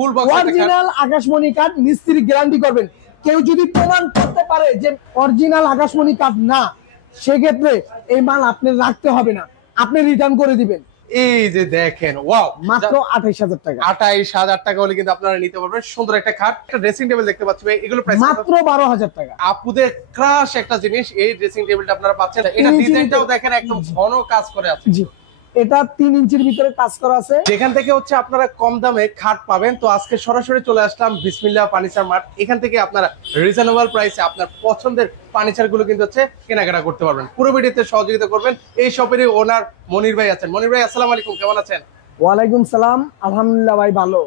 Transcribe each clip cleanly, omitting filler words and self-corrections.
Full box original আকাশমণি কাঠ, মিস্ত্রি গ্যারান্টি করবেন। কেউ যদি প্রমাণ করতে পারে যে অরিজিনাল আকাশমণি কাঠ না, সেক্ষেত্রে এই মাল আপনি রাখতে হবে না, আপনি রিটার্ন করে দিবেন। এই যে দেখেন, ওয়াও, মাত্র 28000 টাকা। 28000 টাকা হলে কিন্তু আপনারা নিতে পারবেন সুন্দর একটা খাট। একটা ড্রেসিং টেবিল দেখতে পাচ্ছি ভাই, এগুলো প্রাইস মাত্র 12000 টাকা। আপুদের ক্রাশ একটা জিনিস, এই ড্রেসিং টেবিলটা আপনারা পাচ্ছেন। এটা ডিজাইনটাও দেখেন একদম ঘন কাজ করে আছে। জি, এটা 3 ইঞ্চির ভিতরে কাজ করা আছে। যেখান থেকে হচ্ছে আপনারা কম দামে খাট পাবেন। তো আজকে সরাসরি চলে আসলাম বিসমিল্লাহ ফার্নিচার মার্ট। এখান থেকে আপনারা রিজনেবল প্রাইসে আপনার পছন্দের ফার্নিচার গুলো কিন্তু হচ্ছে কেনাকাটা করতে পারবেন। পুরো ভিডিওতে সহযোগিতা করবেন এই শপেরই ওনার মনির ভাই আছেন। মনির ভাই, আসসালামু আলাইকুম, কেমন আছেন? ওয়ালাইকুম সালাম, আলহামদুলিল্লাহ ভাই, ভালো।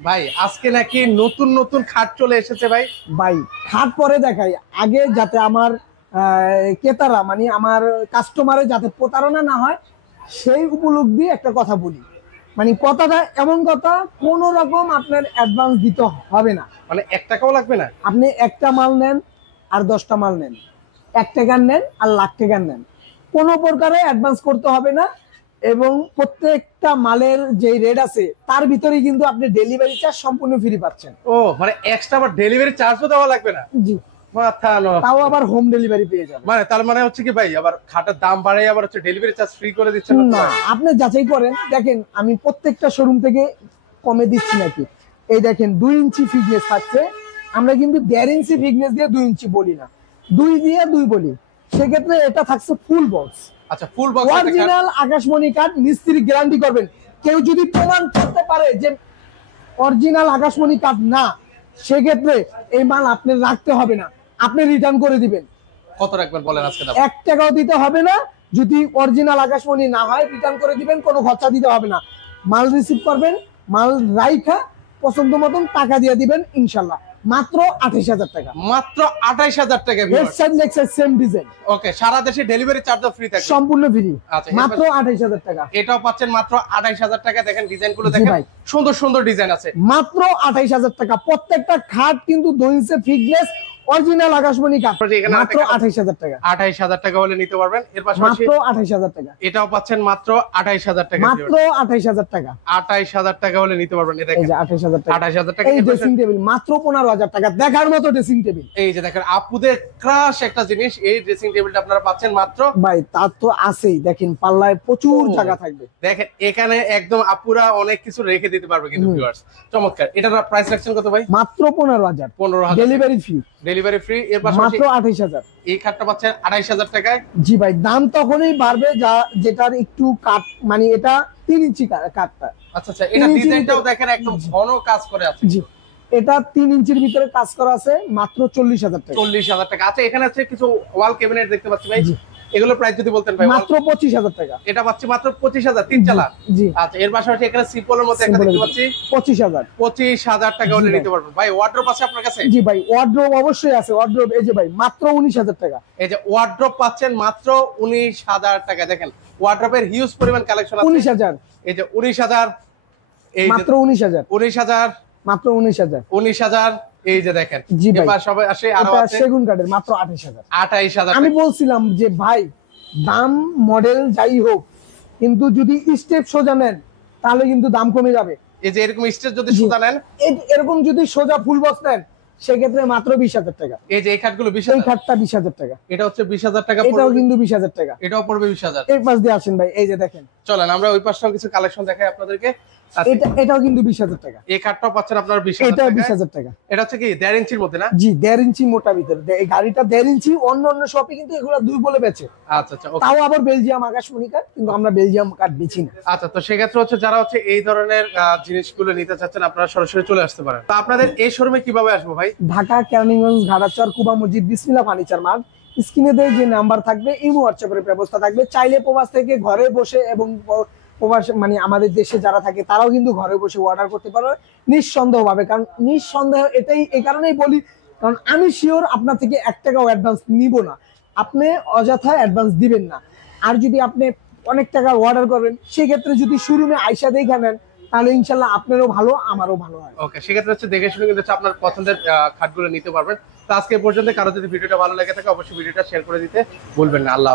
ভাই আজকে নাকি নতুন নতুন খাট চলে এসেছে ভাই। ভাই খাট পরে দেখাই, আগে যাতে আমার ক্রেতারা মানে আমার কাস্টমারের যাতে প্রতারণা না হয় সেই উপলব্ধি একটা কথা বলি। মানে কথাটা এমন কথা, কোন রকম আপনার অ্যাডভান্স দিতে হবে না, মানে 1 টাকাও লাগবে না। আপনি একটা মাল নেন আর 10টা মাল নেন, 1 টাকার নেন আর লাখ টাকার নেন, কোনো প্রকারে অ্যাডভান্স করতে হবে না। এবং প্রত্যেকটা মালের যে রেট আছে তার ভিতরেই কিন্তু আপনি ডেলিভারি চার্জ সম্পূর্ণ ফ্রি পাচ্ছেন। ও মানে এক্সট্রা আবার ডেলিভারি চার্জও দেওয়া লাগবে না? জি, মাথা নষ্ট। তাও আবার হোম ডেলিভারি পেয়ে যাবেন। মানে তার মানে হচ্ছে কি ভাই, আবার খাটের দাম বাড়াই আবার হচ্ছে ডেলিভারি চার্জ ফ্রি করে দিচ্ছেন না, আপনি যাচাই করেন, দেখেন আমি প্রত্যেকটা শোরুম থেকে কমে দিচ্ছি নাকি। এই দেখেন 2 ইঞ্চি ফিটনেস থাকছে, আমরা কিন্তু 1.5 ইঞ্চি ফিটনেস দিয়ে 2 ইঞ্চি বলি না, 2 দিয়ে 2 বলি। সেক্ষেত্রে এটা থাকছে ফুল বক্স। আচ্ছা, ফুল বক্স অরিজিনাল আকাশমণি কাঠ, মিস্ত্রি গ্যারান্টি করবেন। কেউ যদি প্রমাণ করতে পারে যে অরিজিনাল আকাশমণি কাঠ না, সেক্ষেত্রে এই মাল আপনি রাখতে হবে না, আপনি রিটার্ন করে দিবেন। কত রাখবেন বলেন আজকে দাম? 1 টাকাও দিতে হবে না। যদি অরিজিনাল আকাশমণি না হয় রিটার্ন করে দিবেন, কোনো খরচা দিতে হবে না। মাল রিসিভ করবেন, মাল রাইখা পছন্দ মতন টাকা দিয়ে দিবেন ইনশাল্লাহ। মাত্র 28000 টাকা। মাত্র 28000 টাকা। Head side leg side same design. Okay, সারা দেশে ডেলিভারি চার্জও ফ্রি থাকে? সম্পূর্ণ ফ্রি। আচ্ছা, মাত্র 28000 টাকা। এটাও পাচ্ছেন মাত্র 28000 টাকা। দেখেন ডিজাইনগুলো দেখেন, সুন্দর সুন্দর ডিজাইন আছে। মাত্র 28000 টাকা। প্রত্যেকটা খাট কিন্তু 2 ইঞ্চি ফিটনেস অরিজিনাল আকাশমণি কাঠ। মাত্র 28000 টাকা। 28000 টাকা হলে নিতে পারবেন। এর পাশাপাশি মাত্র 28000 টাকা। এটাও পাচ্ছেন মাত্র 28000 টাকা। মাত্র 28000 টাকা। 28000 টাকা হলে নিতে পারবেন। এই দেখেন, এই যে 28000 টাকা। 28000 টাকা। এই ড্রেসিং টেবিল মাত্র 15000 টাকা। দেখার মতো ড্রেসিং টেবিল। এই যে দেখেন আপুদের ক্রাশ একটা জিনিস, এই ড্রেসিং টেবিলটা আপনারা পাচ্ছেন মাত্র। ভাই তার তো আছেই, দেখেন পাল্লায় প্রচুর জায়গা থাকবে। দেখেন এখানে একদম আপুরা অনেক কিছু রেখে দিতে পারবে কিন্তু ভিউয়ার্স। চমৎকার। এটার প্রাইস রাখছেন কত ভাই? মাত্র 15000। 15000 ডেলিভারি ফ্রি। Delivery free. এর পাশাপাশি মাত্র 28000। এই খাটটা পাচ্ছেন 28000 টাকায়। জি ভাই, দাম তখনই বাড়বে যেটার একটু কাট, মানে এটা 3 ইঞ্চি কাটটা। আচ্ছা আচ্ছা, এটা ডিজাইনটাও দেখেন একদম ঘন কাজ করে আছে। জি, এটা 3 ইঞ্চির ভিতরে কাজ করা আছে, মাত্র 40000 টাকা। 40000 টাকা। আচ্ছা, এখানে আছে কিছু ওয়াল ক্যাবিনেট দেখতে পাচ্ছি ভাই, এগুলো প্রাইস যদি বলতেন ভাই। মাত্র 25000 টাকা। এটা পাচ্ছি মাত্র 25000, 3 চালা। জি। আচ্ছা, এর পাশাপাশি এখানে সিম্পলের মধ্যে একটা দেখতে পাচ্ছি 25000। 25000 টাকা হলে নিতে পারবেন। ভাই ওয়ার্ড্রপ আছে আপনার কাছে? জি ভাই, ওয়ার্ড্রোব অবশ্যই আছে। ওয়ার্ড্রোব এই যে ভাই মাত্র 19000 টাকা। এই যে ওয়ার্ড্রপ পাচ্ছেন মাত্র 19000 টাকা। দেখেন ওয়ার্ড্রপের হিউজ পরিমাণ কালেকশন আছে। 19000। এই যে 19000, এই মাত্র 19000। 19000, মাত্র 19000। 19000। এই যে দেখেন, জি ভাই, এবার সবাই আসে আরো এটা আছে সেগুন কাঠের, মাত্র 28000। 28000। আমি বলছিলাম যে ভাই দাম মডেল যাই হোক, কিন্তু যদি স্টেপ সোজা নেন তাহলে কিন্তু দাম কমে যাবে। এই যে এরকম স্টেজ যদি সোজা নেন, এরকম যদি সোজা ফুল বক্স নেন সেক্ষেত্রে মাত্র 20000 টাকা। এই যে এই খাটগুলো এই 20000। খাটটা 20000 টাকা। এটা হচ্ছে 20000 টাকা। এটাও কিন্তু 20000 টাকা। এটাও পড়বে 20000। এই পাশ দিয়ে আসেন ভাই, এই যে দেখেন, চলেন আমরা ওই পাশটাও কিছু কালেকশন দেখাই আপনাদেরকে। এটাও কিন্তু 20000 টাকা। এই খাটটাও পাচ্ছেন আপনার 20000 এটা টাকা। 20000 টাকা। এটা হচ্ছে কি 1.5 ইঞ্চির মধ্যে না? জি, 1.5 ইঞ্চি মোটা ভিতরে। এই গাড়িটা 1.5 ইঞ্চি, অন্য শপে কিন্তু এগুলো 2 বলে বেচে। আচ্ছা আচ্ছা, ওকে। তাও আবার বেলজিয়াম আকাশমণি কাঠ, কিন্তু আমরা বেলজিয়াম কাঠ বেচি না। আচ্ছা, তো সেক্ষেত্রে হচ্ছে যারা হচ্ছে এই ধরনের জিনিসগুলো নিতে চাচ্ছেন আপনারা সরাসরি চলে আসতে পারেন। তো আপনাদের এই শোরুমে কিভাবে আসবো ভাই? ঢাকা কেরানীগঞ্জ ঘাটাচর কুবা মসজিদ বিসমিল্লাহ ফার্নিচার মার্ট। স্ক্রিনে দিয়ে যে নাম্বার থাকবে, ইমো হোয়াটসঅ্যাপের ব্যবস্থা থাকবে। চাইলে প্রবাস থেকে ঘরে বসে এবং প্রবাস মানে আমাদের দেশে যারা থাকে তারাও কিন্তু ঘরে বসে অর্ডার করতে পারবে নিঃসন্দেহ ভাবে। কারণ নিঃসন্দেহ এটাই এই কারণেই বলি, কারণ আমি শিওর আপনার থেকে 1 টাকাও অ্যাডভান্স নিব না, আপনি অযথা অ্যাডভান্স দিবেন না। আর যদি আপনি অনেক টাকা অর্ডার করবেন, সেক্ষেত্রে যদি শোরুমে আইসা দেখে নেন তাহলে ইনশাল্লাহ আপনারও ভালো, আমারও ভালো হয়। ওকে, সেক্ষেত্রে হচ্ছে দেখে শুনে কিন্তু আপনার পছন্দের খাটগুলো নিতে পারবেন। তো আজকে পর্যন্ত কারো যদি ভিডিওটা ভালো লেগে থাকে অবশ্যই ভিডিওটা শেয়ার করে দিতে ভুলবেন না। আল্লাহ।